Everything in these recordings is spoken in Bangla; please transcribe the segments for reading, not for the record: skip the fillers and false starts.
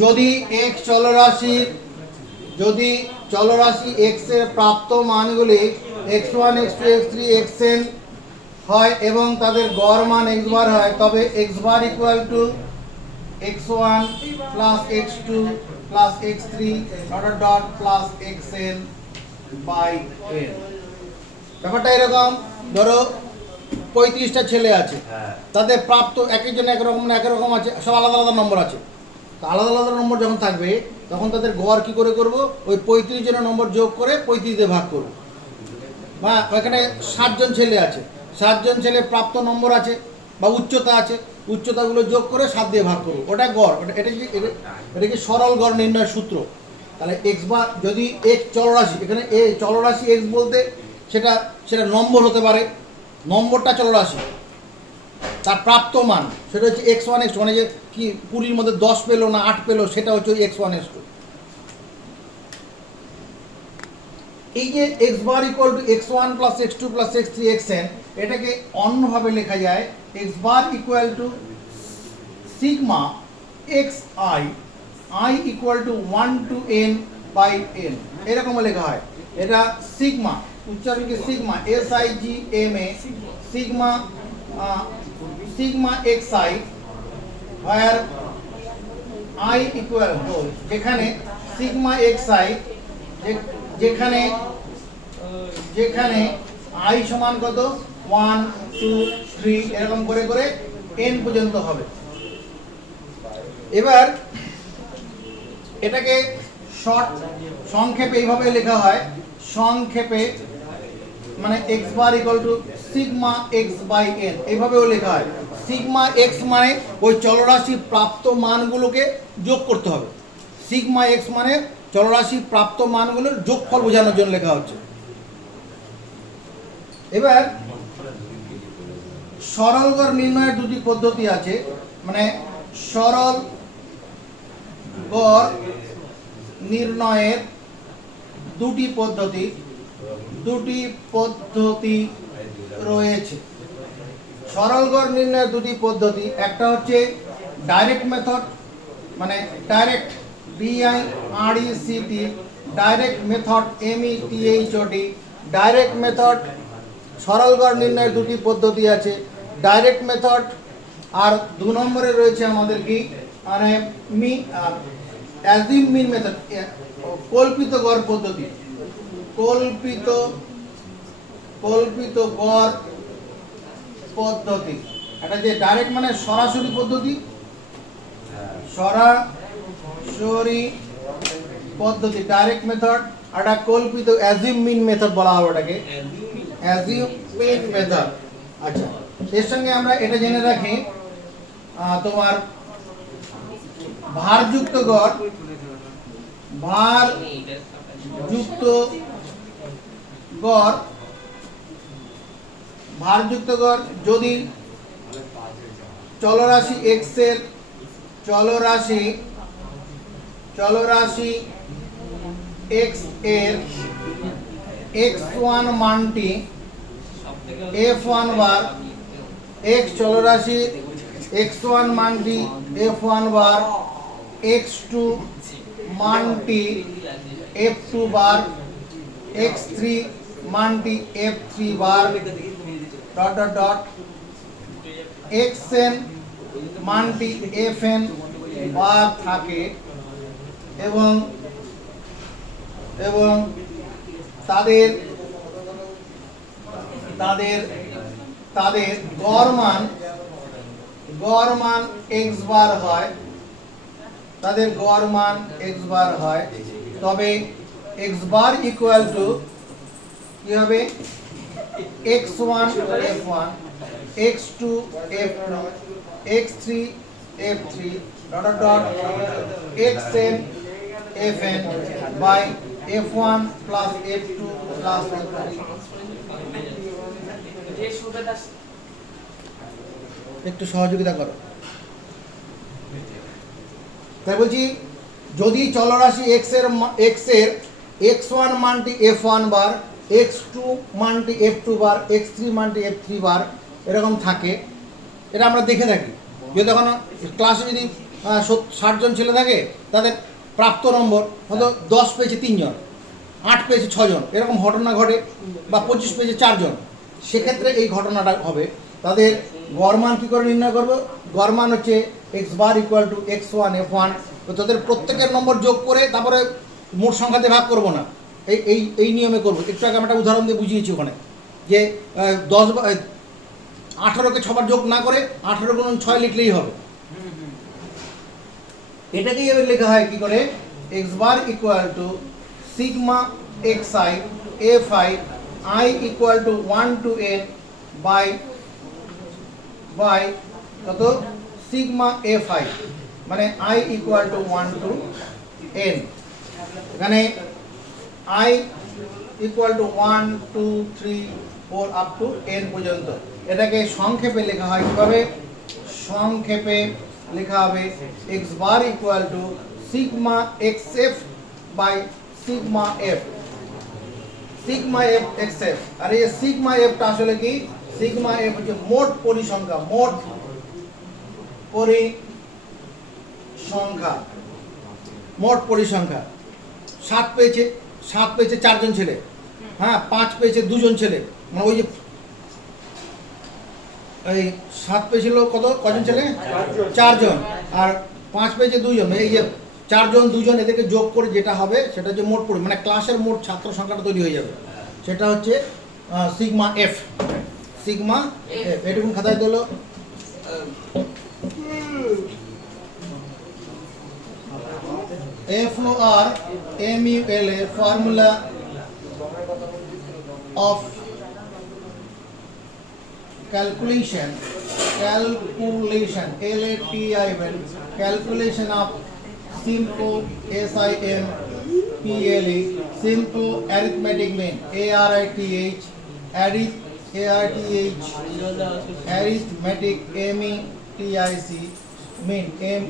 যদি x চলরাশির যদি চলরাশি x এর প্রাপ্ত মানগুলি x1 x2 x3 xn হয় এবং তাদের গড় মান x বার হয়, তবে x bar equal to x1 plus x2 plus x3 dot dot plus xn by n। ব্যাপারটা এরকম, ধরো 35টা ছেলে আছে, তাদের প্রাপ্ত একজন একরকম না একরকম আছে, সব আলাদা আলাদা নম্বর আছে। তো আলাদা আলাদা নম্বর যখন থাকবে তখন তাদের গড় কী করে করব, ওই 35 জনের নম্বর যোগ করে 35 দিয়ে ভাগ করব। বা এখানে 7 জন ছেলে আছে, 7 জন ছেলে প্রাপ্ত নম্বর আছে বা উচ্চতা আছে, উচ্চতাগুলো যোগ করে 7 দিয়ে ভাগ করব, ওটা গড়। এটা কি সরল গড় নির্ণয়ের সূত্র। তাহলে এক্স বার যদি এক্স চলরাশি, এখানে এ চলরাশি এক্স বলতে সেটা নম্বর হতে পারে, নম্বরটা চলরাশি, তার প্রাপ্ত মান সেটা হচ্ছে x1 x2, মানে যে কি 20-র মধ্যে 10 পেলো না 8 পেলো, সেটা হচ্ছে x1 x2। এই যে x bar equal to x1 plus x2 plus x3 xn, এটাকে অন্যভাবে লেখা যায় x bar equal to sigma xi, i equal to 1 to n by n, এরকম লেখা হয়। এটা সিগমা, উচ্চারণ কি sigma, sigma, sigma sigma xi, where i equal to, যেখানে sigma xi, যেখানে i সমান কত 1 2 3 এরকম করে করে n পর্যন্ত হবে। এবার এটাকে সংক্ষেপে এইভাবে লেখা হয়, সংক্ষেপে মানে x bar equal to sigma x by n, এইভাবেও লেখা হয়। সিগমা x মানে ওই চলরাশির প্রাপ্ত মানগুলোকে যোগ করতে হবে। সিগমা x মানে চলরাশির প্রাপ্ত মানগুলোর যোগফল বোঝানোর জন্য লেখা হচ্ছে। এবার সরল গড় নির্ণয়ের দুটি পদ্ধতি আছে, মানে সরল গড় নির্ণয়ের দুটি পদ্ধতি রয়েছে। সরল গড় নির্ণয়ের দুটি পদ্ধতি, একটা হচ্ছে ডাইরেক্ট মেথড, মানে direct DIRECT, direct method METHOD, direct method. সরল গড় নির্ণয়ের দুটি পদ্ধতি আছে, ডাইরেক্ট মেথড, আর 2 নম্বরে রয়েছে আমাদের কি মানে অ্যাজিউম মিন মেথড, কল্পিত গড় পদ্ধতি। কল্পিত গড় পদ্ধতি, এটা যে ডাইরেক্ট মানে সরাসরি পদ্ধতি, সরাসরি পদ্ধতি ডাইরেক্ট মেথড, আর এটা কল্পিত অ্যাজিউম মিন মেথড বলা হবে, এটাকে অ্যাজিউম মিন মেথড। আচ্ছা, এর সঙ্গে আমরা এটা জেনে রাখি, তোমার ভারযুক্ত গড়, ভারযুক্ত গড় যদি চলরাশি x এর চলরাশি x এর x1 মানটি f1 বার, x চলরাশি x1 মানটি f1 বার, x2 মানটি f2 বার, x3 মানটি f3 বার, ডট ডট ডট, xn মানটি fn বার থাকে, এবং তাদের গড় মান x বার হয়, তাদের গড় মান x বার হয়। তবে x বার ইকুয়াল টু কি হবে, x1 f1, x2 f2, x3 f3 dot dot xn fn by f1 plus f2 plus f3। একটু সহযোগিতা করো। তাই বলছি, যদি চলরাশি x এর x1 মানটি f1 বার, x2 মানটি f2 বার, x3 মানটি f3 বার এরকম থাকে, এটা আমরা দেখে থাকি। যদি তখন ক্লাসে যদি 60 জন ছেলে থাকে, তাদের প্রাপ্ত নম্বর হয়তো 10 পেয়েছে 3 জন, 8 পেয়েছে 6 জন, এরকম ঘটনা ঘটে, বা 25 পেয়েছে 4 জন, সেক্ষেত্রে এই ঘটনাটা হবে। তাদের গড় মান কী করে নির্ণয় করবো? গড় মান হচ্ছে x bar equal to x1 f1। তো তাদের প্রত্যেকের নম্বর যোগ করে তারপরে মোট সংখ্যাতে ভাগ করবো না, এই এই এই নিয়মে করবো। একটু আগে আমি একটা উদাহরণ দিয়ে বুঝিয়েছি ওখানে, যে 18কে 6বার যোগ না করে 18 গুণন 6 লিখলেই হবে। এটাকেই এবার লেখা হয় কি করে? X bar equal to sigma x i f i i equal to 1 to n by কত সিগমা এফ আই, মানে i equal to 1 to n। এখানে i equal to 1 2 3 4 up to n পর্যন্ত। এটাকে সংক্ষেপে লেখা হয় কিভাবে? সংক্ষেপে লেখা হবে X bar equal to sigma X F by sigma F, sigma F X F. আর এই সিগমা এফটা আসলে কি? সিগমা এফ হচ্ছে মোট পরিসংখ্যা, মোট পরিসংখ্যা, মোট পরিসংখ্যা। 7 পেয়েছে 4 জন ছেলে, হ্যাঁ 5 পেয়েছে 2 জন ছেলে, মানে ওই যে এই 7 পেয়েছিল কজন ছেলে? 4 জন, আর 5 পেয়েছে 2 জন, এই যে 4 জন 2 জন এদেরকে যোগ করে যেটা হবে সেটা হচ্ছে মোট মানে ক্লাসের মোট ছাত্র সংখ্যাটা তৈরি হয়ে যাবে, সেটা হচ্ছে সিগমা এফ। সিগমা এফ এটুকুন খাতায় দিল। FOR MULA formula of calculation LATIN calculation of simple SIMPLE simple arithmetic mean ARITH arithmetic METIC mean MEAN.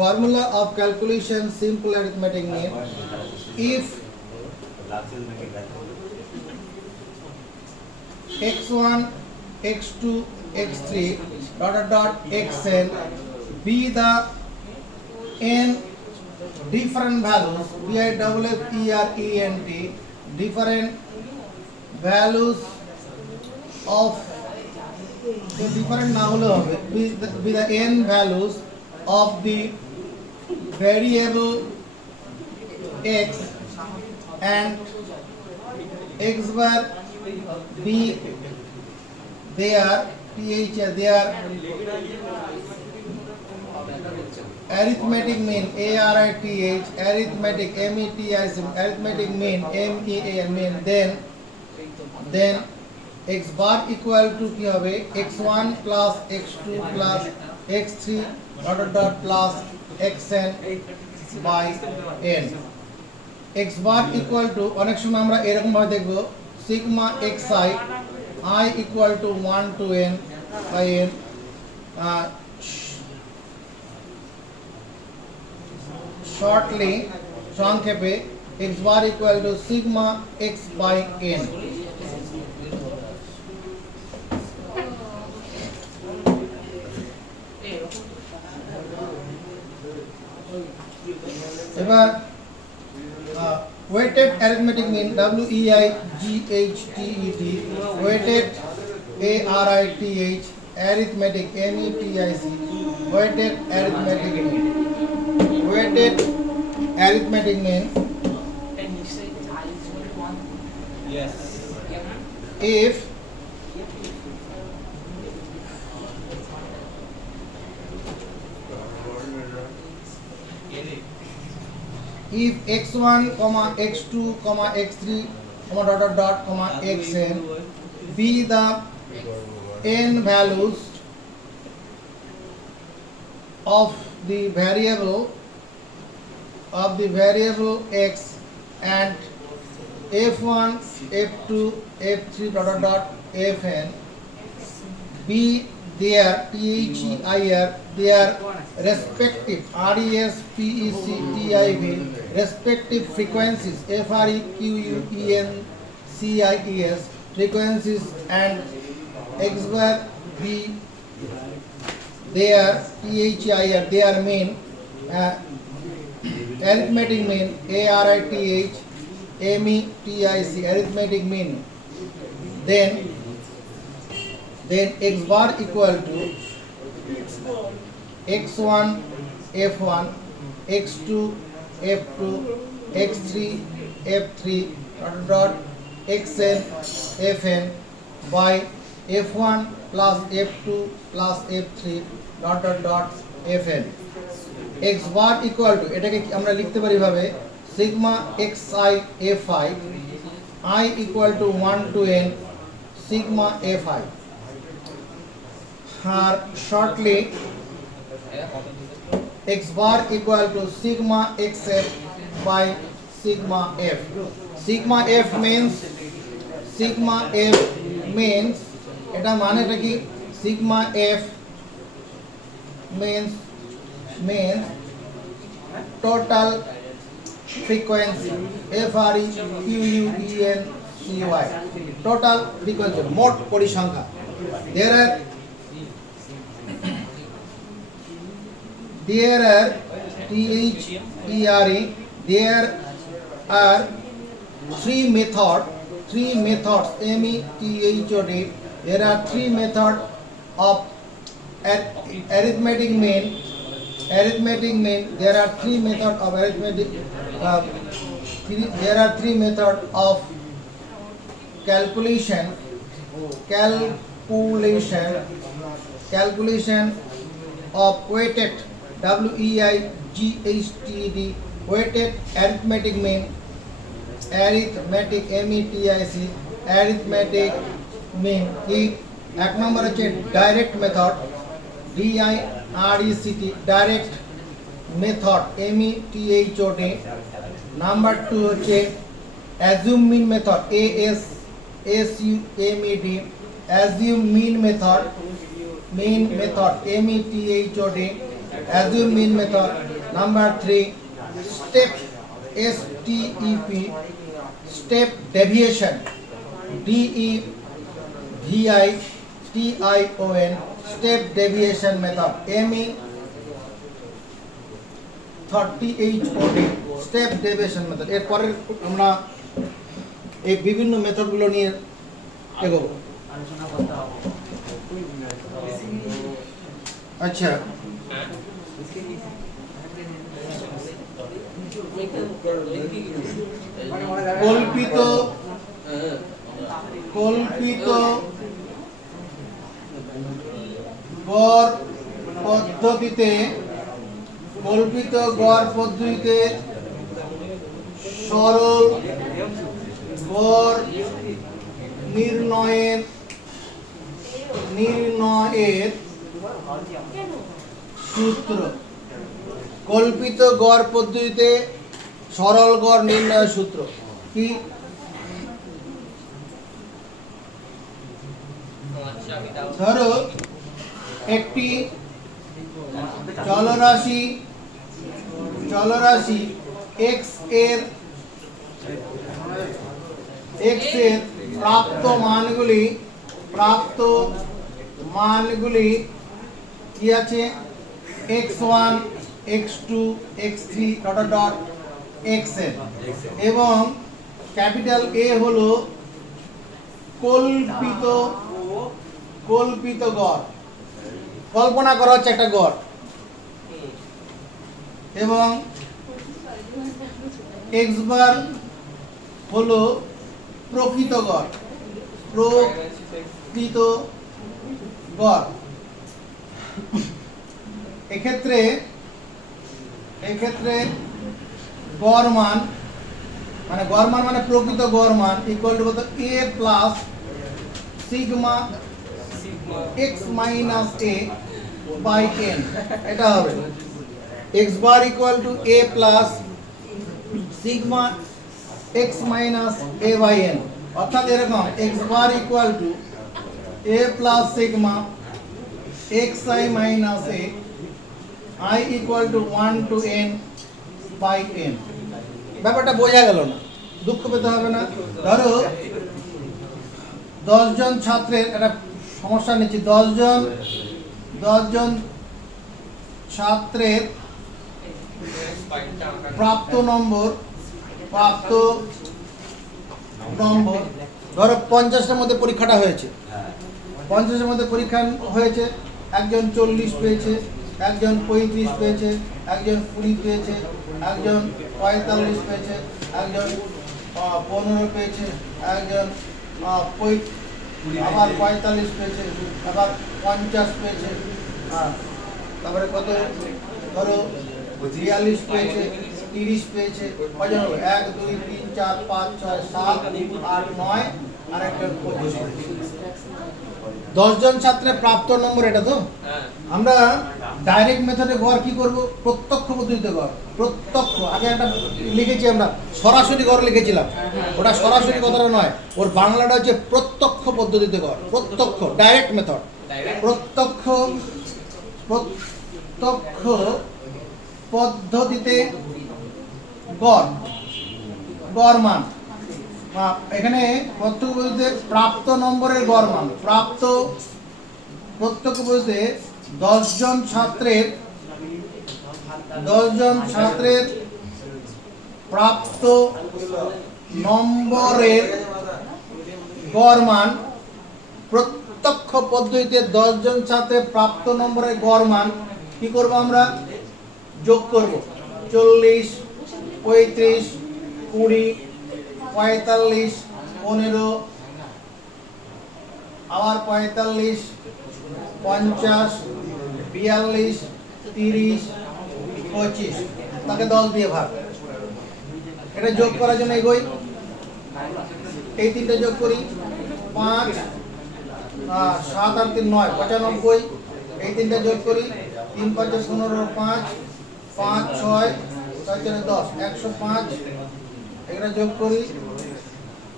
Formula of calculation simple arithmetic mean: if x1 x2 x3 xn be the n different values, DIFFERENT different values of the different না হলে হবে be the n values of the variable x and x bar be their arithmetic mean ARITH arithmetic METIC arithmetic mean MEAN mean, then x bar equal to কি হবে? x1 plus x2 plus x3 plus xn by n। x bar equal to অনেক সময় আমরা এরকম ভাবে দেখব sigma xi I equal to 1 to n by n, shortly সংক্ষেপে x bar equal to sigma x by n। এবার weighted arithmetic mean WEIGHTET weighted ARITH arithmetic METIC weighted arithmetic mean, weighted arithmetic mean if x1, x2, x3, xn be the n values of the variable x and f1, f2, f3, fn be their their respective respective frequencies FREQUENCIES frequencies and x bar be their THIR, their mean, arithmetic mean, ARITH METIC, arithmetic mean, then x bar equal to x1 f1, x2 f2, x3 f3 dot xn fn by f1 plus f2 plus f3 dot fn. x bar equal to, এটাকে আমরা লিখতে পারি ভাবে sigma xi fi, I equal to 1 to n sigma fi, R shortly x bar equal to sigma xf by sigma f. Sigma f means এটা মানেটা কি? sigma f means total frequency, FREQUENCY, total frequency, মোট পরিসংখ্যা. There are there are three methods, METHOD. There are three methods of arithmetic mean. There are three methods of arithmetic. There are three methods of calculation of weighted, WEIGHTED, weighted arithmetic mean, arithmetic mean কি? এক নম্বর হচ্ছে direct method, DIRECT, direct method, METHOD. Number 2 হচ্ছে assumed mean method, ASSUMED, assumed mean method, METHOD, assumed mean method. Number 3 step, STEP, step deviation, DEVIATION, step deviation method, METHOD, step deviation method. এরপরে আমরা এই বিভিন্ন মেথডগুলো নিয়ে এগোবো. আচ্ছা, কল্পিত গড় পদ্ধতিতে সরল গড় নির্ণয়ের সূত্র. কল্পিত গড় পদ্ধতিতে সরল গড় নির্ণয়ের সূত্র কি? ধরো একটি চলরাশি x এর প্রাপ্ত মানগুলি কি আছে? x1 x2 x3 dot xn, এবং ক্যাপিটাল A হলো কল্পিত গড়, কল্পনা করা হচ্ছে একটা গড়, এবং x বার হলো প্রকৃত গড়. এক্ষেত্রে গড় মান মানে প্রকৃত গড় মান ইকুয়াল টু কত? a plus sigma x minus a by n. এটা হবে x bar equal to a plus sigma x minus a by n. অর্থাৎ এরকম x bar equal to a plus sigma xi minus a, i equal to 1 to n by n. ব্যাপারটা বোঝা গেল না? দুঃখ পেতে হবে না. ধরো 10 জন ছাত্রের একটা সমস্যা নিচ্ছি, 10 জন 10 জন ছাত্রের প্রাপ্ত নম্বর ধরো 50-এর মধ্যে পরীক্ষাটা হয়েছে, 50-এর মধ্যে পরীক্ষা হয়েছে, একজন 40 পেয়েছে, একজন 35 পেয়েছে, একজন 20 পেয়েছে, একজন 45 পেয়েছে, একজন 15 পেয়েছে, একজন আবার 45 পেয়েছে, আবার 50 পেয়েছে, তারপরে কত ধরো 42 পেয়েছে, 30 পেয়েছে, কজন হলো 1 2 3 4 5 6 7 8 9 আর একজন 25 10 জন ছাত্রের প্রাপ্ত নম্বর এটা তো। আমরা ডাইরেক্ট মেথডে গড় কি করব? প্রত্যক্ষ পদ্ধতিতে গড়। প্রত্যক্ষ আগে একটা লিখেছি আমরা, সরাসরি গড় লিখেছিলাম, ওটা সরাসরি কথাটা নয়, ওর বাংলাটা হচ্ছে প্রত্যক্ষ পদ্ধতিতে গড়। প্রত্যক্ষ ডাইরেক্ট মেথড, প্রত্যক্ষ পদ্ধতিতে গড় মান। এখানে প্রত্যক্ষ পদ্ধতিতে প্রাপ্ত নম্বরের গড় মান, প্রত্যক্ষ পদ্ধতিতে 10 জন ছাত্রের প্রাপ্ত নম্বরের গড় মান। প্রত্যক্ষ পদ্ধতিতে 10 জন ছাত্রের প্রাপ্ত নম্বরের গড় মান কি করব? আমরা যোগ করব। 40 35 20 45 15 আবার 45 50 42 30 25 তাকে 10 দিয়ে ভাগ। এটা যোগ করার জন্য এগোই, এই তিনটা যোগ করি, 5 7 আর 3 9 95, এই তিনটা যোগ করি, 3 5 15 5 5 6 6 10 105, এগুলো যোগ করি,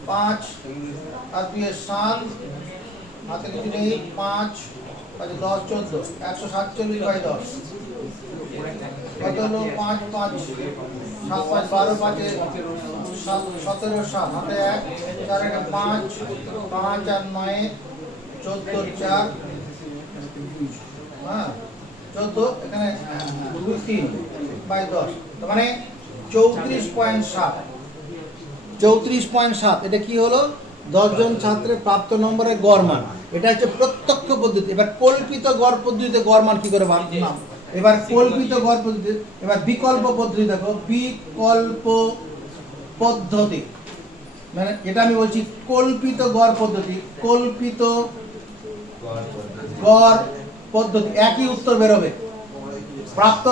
5 আর 2 7, হাতে কিছু নেই, 5 5 10 14 147 বাই 10 কত হলো? 5 5 7 5 12 5 17 7 হাতে 1 4 এটা 5 5 আর 9 14 4 14, এখানে 2 3 বাই 10, তার মানে 34.7। এটা কি হলো? 10 জন ছাত্রের প্রাপ্ত নম্বরের গড় মান। এটা হচ্ছে প্রত্যক্ষ পদ্ধতি। এবার কল্পিত গড় পদ্ধতিতে গড় মান কি করে নাম? এবার কল্পিত গড় পদ্ধতি, এবার বিকল্প পদ্ধতি দেখো, বিকল্প পদ্ধতি মানে এটা আমি বলছি কল্পিত গড় পদ্ধতি। কল্পিত গড় পদ্ধতি একই উত্তর বেরোবে। প্রাপ্ত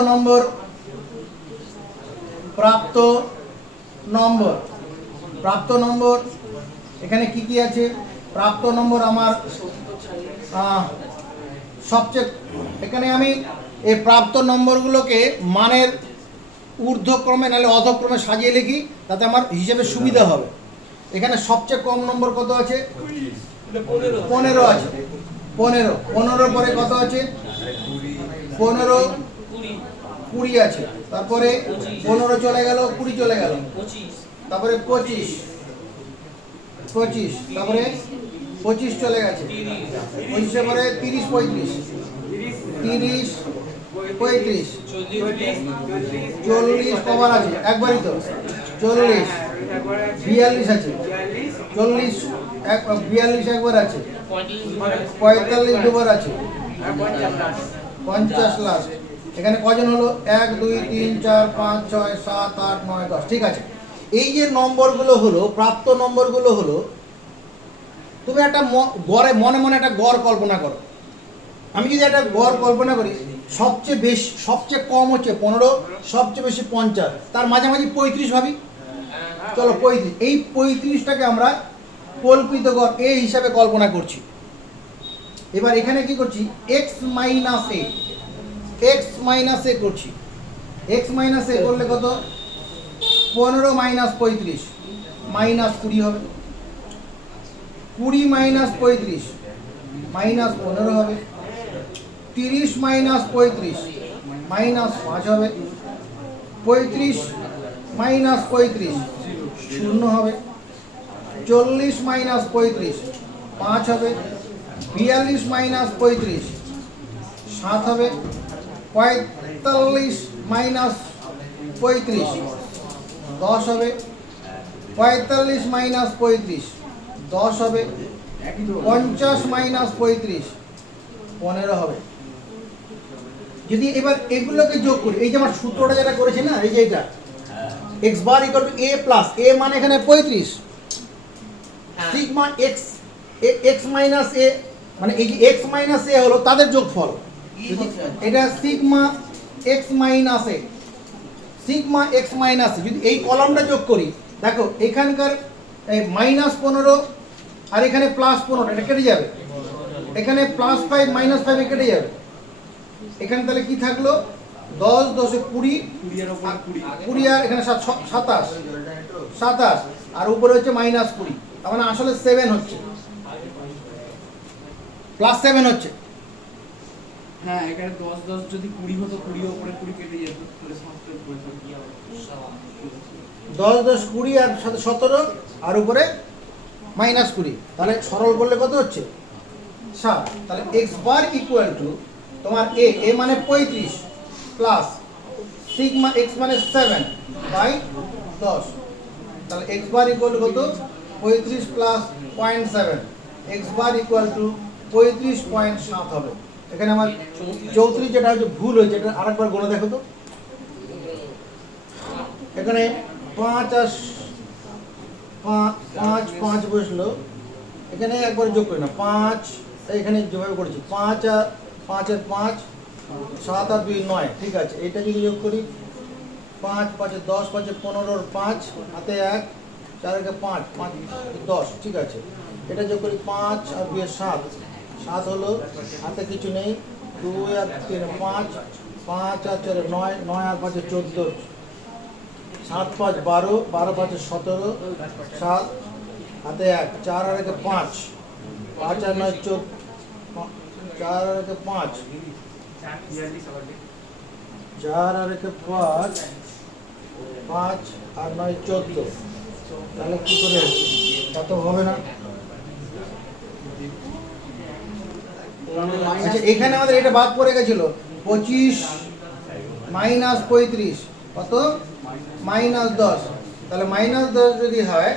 নম্বর এখানে কি কি আছে? প্রাপ্ত নম্বর আমার সবচেয়ে, এখানে আমি এই প্রাপ্ত নম্বরগুলোকে মানের ঊর্ধ্বক্রমে নাহলে অধক্রমে সাজিয়ে লিখি, তাতে আমার হিসেবে সুবিধা হবে। এখানে সবচেয়ে কম নম্বর কত আছে? 15 আছে। 15 পরে কত আছে? 15 20 আছে। তারপরে 15 চলে গেল, 20 চলে গেল, তারপরে 25, তারপরে 25 চলে গেছে, 25 পরে 30 35 35 40 কবার আছে? একবারই তো 40 42 আছে, 40 42 একবার আছে, 45 দুবার আছে, 50 লাস্ট। এখানে কজন হলো? 1 2 3 4 5 6 7 8 9 10। ঠিক আছে, এই যে নম্বরগুলো হলো, প্রাপ্ত নম্বরগুলো হলো, তুমি একটা গড়ে মনে মনে একটা গড় কল্পনা করো। আমি যদি একটা গড় কল্পনা করি, সবচেয়ে কম হচ্ছে 15, সবচেয়ে বেশি 50, তার মাঝামাঝি 35 ভাবি। চলো 35, এই 35টাকে আমরা কল্পিত গড় এই হিসাবে কল্পনা করছি। এবার এখানে কি করছি? x মাইনাস a করছি। x মাইনাস a করলে কত? 15 মাইনাস 35 মাইনাস 20 হবে। 20 মাইনাস 35 মাইনাস 15 হবে। 30 মাইনাস 35 মাইনাস 5 হবে। 35 মাইনাস 35 শূন্য হবে। 40 মাইনাস 35 5 হবে। 42 মাইনাস 35 7 হবে, 45 মাইনাস 35 10 হবে, 45 মাইনাস 35 10 হবে, 50 মাইনাস 35 15 হবে। যদি এবার এগুলোকে যোগ করি, এই যে আমার সূত্রটা যেটা করেছি না, এই যে এটা x bar equal to a plus a মানে এখানে 35 sigma x x minus a মানে এই যে x মাইনাস a হলো তাদের যোগফল। এটা sigma x minus a, sigma x minus a যদি এই কলামটা যোগ করি, দেখো এখানকার মাইনাস 15 আর এখানে প্লাস 15, এটা কেটে যাবে, এখানে প্লাস 5 মাইনাস 5 কেটে যাবে, এখানে তাহলে কি থাকলো 10 10 20 20 আর এখানে 27 আর উপরে হচ্ছে মাইনাস 20, তার মানে আসলে 7 হচ্ছে, প্লাস 7 হচ্ছে। হ্যাঁ এখানে 10 10 যদি 20 হতো 20 এর উপরে 20 কেটে যেত তাহলে 7 উপরে 10 10 20 আর 17 আর উপরে মাইনাস 20, তাহলে সরল করলে কত হচ্ছে 7। তাহলে x বার ইকুয়াল টু তোমার a মানে 35 প্লাস সিগমা x মানে 7 বাই 10, তাহলে x বার ইকুয়াল টু কত 35 plus 0.7, x bar equal two 35.7 হবে। এখানে আমার 34 যেটা হচ্ছে ভুল হয়েছে, এটা আরেকবার গুণে দেখো তো, এখানে 5 আর 5 বসলো, এখানে একবার যোগ করি না 5, এখানে যেভাবে করেছি 5 আর 5 আর 5 7 আর 2 9, ঠিক আছে। এটা যদি যোগ করি 5 5 10 5 15 5 হাতে 1 4 5 5 10, ঠিক আছে। এটা যোগ করি 5 আর 2 7 7 হলো, হাতে কিছু নেই, 2 আর 3 5 5 আর 4 9 9 আর 5 14 7 5 12 12 5 17 7 হাতে 1 4 আর 1 5 5 আর 9 14 4 আর 1 5 4 আর 1 5 5 আর 9 14, তাহলে কি করে কত হবে না? আচ্ছা এখানে আমাদের এটা বাদ পড়ে গেছিল 25 মাইনাস 35 কত মাইনাস 10, তাহলে মাইনাস 10 যদি হয়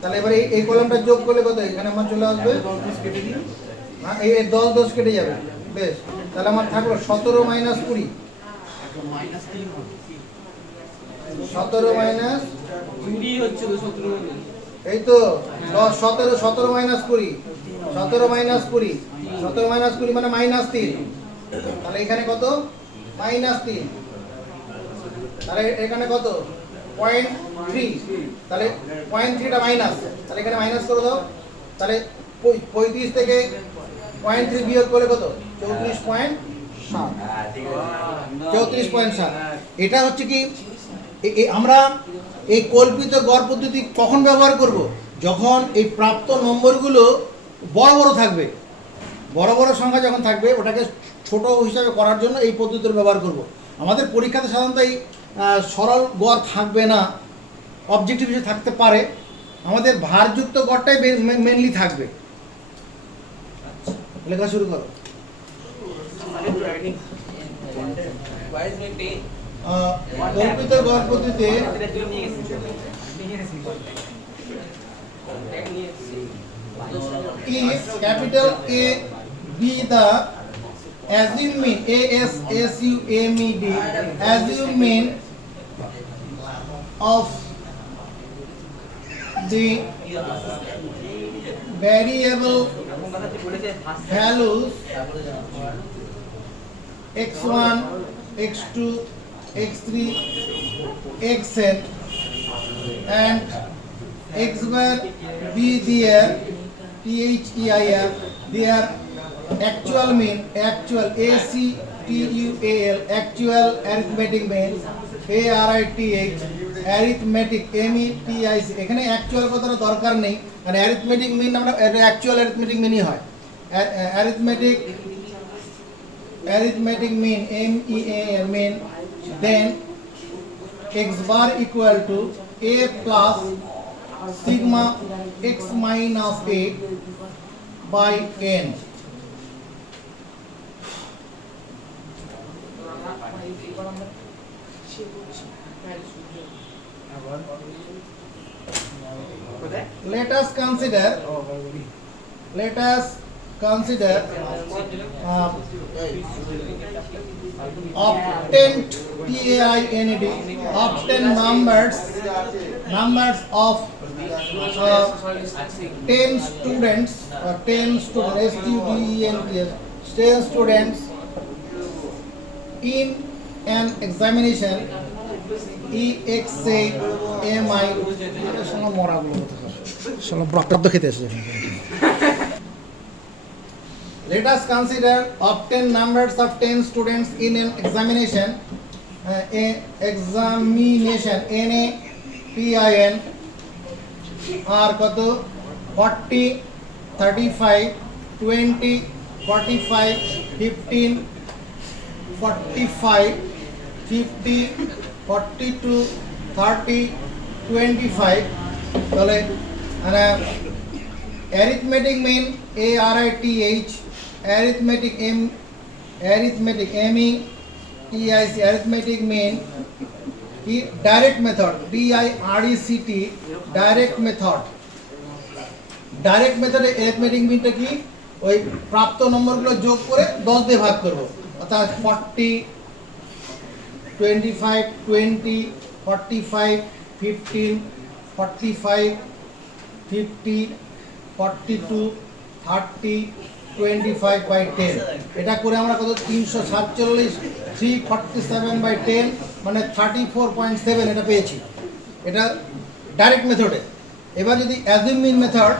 তাহলে এবারে এই কলামটা যোগ করলে কত এখানে আমার চলে আসবে, হ্যাঁ এই 10 10 কেটে যাবে, বেশ। তাহলে আমার থাকলো 17 মাইনাস 20, 17 মাইনাস 20 হচ্ছে তো 17 এই তো 10 17 17 মাইনাস 20 17 মাইনাস 20 17 মাইনাস 20 মানে মাইনাস 3, তাহলে এখানে কত মাইনাস 3, তাহলে এখানে কত 0.3, তাহলে 0.3টা মাইনাস, তাহলে এখানে মাইনাস করে দাও, তাহলে 35 থেকে 0.3 বিয়োগ করলে কত 34.7, এটা হচ্ছে কি আমরা এই কল্পিত গড় পদ্ধতি কখন ব্যবহার করব, যখন এই প্রাপ্ত নম্বরগুলো বড় বড় থাকবে, বড় বড় সংখ্যা যখন থাকবে ওটাকে ছোট হিসাবে করার জন্য এই পদ্ধতির ব্যবহার করব। আমাদের পরীক্ষাতে সাধারণত এই সরল গড় থাকবে না, অবজেক্টিভ হিসেবে থাকতে পারে, আমাদের ভারযুক্ত গড়টাই মেনলি থাকবে। লেখা শুরু করো। কল্পিত গড় পদ্ধতিতে if capital A be the assumed mean ASSUMED assumed mean of the variable values x1 x2 x3 xn and x bar be their THEIR their actual mean actual ACTUAL actual arithmetic mean ARITH arithmetic METIC, এখানে অ্যাকচুয়াল কথাটা দরকার নেই, মানে অ্যারিথমেটিক মিন আমরা অ্যাকচুয়াল অ্যারিথমেটিক মিনই হয়, arithmetic mean MEAN mean, then x bar equal to a plus sigma x minus a by n. এবার আমরা সে বলছি হ্যাঁ সূর্য কোথায় Let us consider obtained TAINED obtained numbers of 10 students 10 students STUDENTS 10 students in an examination EXAMI শালা মরাগুলো শালা ব্রকটাপ তো খেতে এসেছে। Let us consider obtained numbers of 10 students in an examination NAPIN are কত 40 35 20 45 15 45 50 42 30 25 তাহলে arithmetic mean ARITH arithmetic ME TIC arithmetic mean direct method DIRECT direct method এ arithmetic meanটা কি ওই প্রাপ্ত নম্বরগুলো যোগ করে 10 দিয়ে ভাগ করব অর্থাৎ 40 25 20 45 15 45 50 42 30 25 by 10 এটা করে আমরা কত 347 347 by 10 মানে 34.7 এটা পেয়েছি। এটা ডাইরেক্ট মেথডে। এবার যদি assumed mean method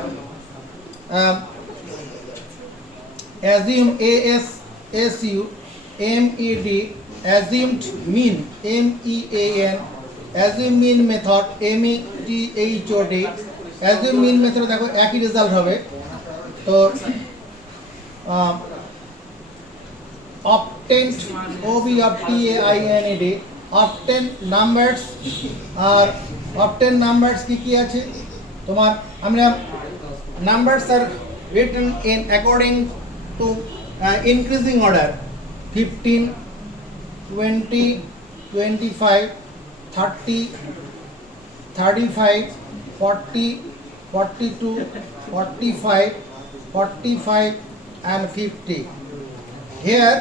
assumed ASSU MED assumed mean MEAN assume mean method METHOD assume mean method দেখো একই রেজাল্ট হবে। তো obtained OB of TAINED obtained numbers R obtained numbers কি আছে তোমার আমরা numbers are written in according to increasing order 15 20 25 30 35 40 42 45 45 and 50. Here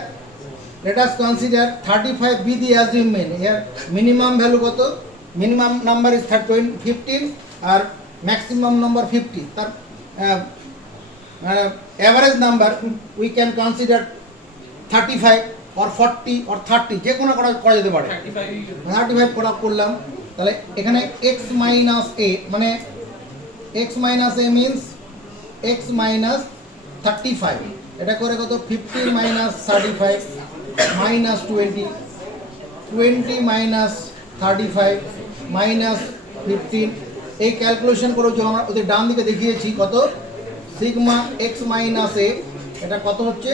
let us consider 35 be the assumed mean. Here minimum value কত minimum number is 15 R maximum number 50 তার average number we can consider 35 or 40 or 30 যে কোনো করা যেতে পারে 35 করলাম তাহলে এখানে x minus a মানে x minus a means x minus 35 এটা করে কত 50 minus 35 minus 20 20 minus 35 minus 15 এই ক্যালকুলেশন করে যে আমরা ওদের ডান দিকে দেখিয়েছি কত সিগমা x minus a এটা কত হচ্ছে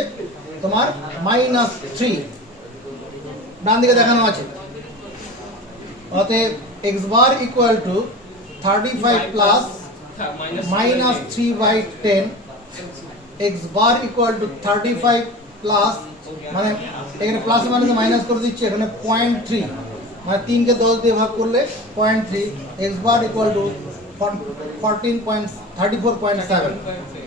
তোমার -3 ডান দিকে দেখানো আছে। অতএব x bar equal to 35 plus -3 by 10 x bar equal to 35 plus মানে এখানে প্লাস মানে মাইনাস করে দিচ্ছি এখানে 0.3 মানে 3 কে 10 দিয়ে ভাগ করলে 0.3 x bar equal to 34.7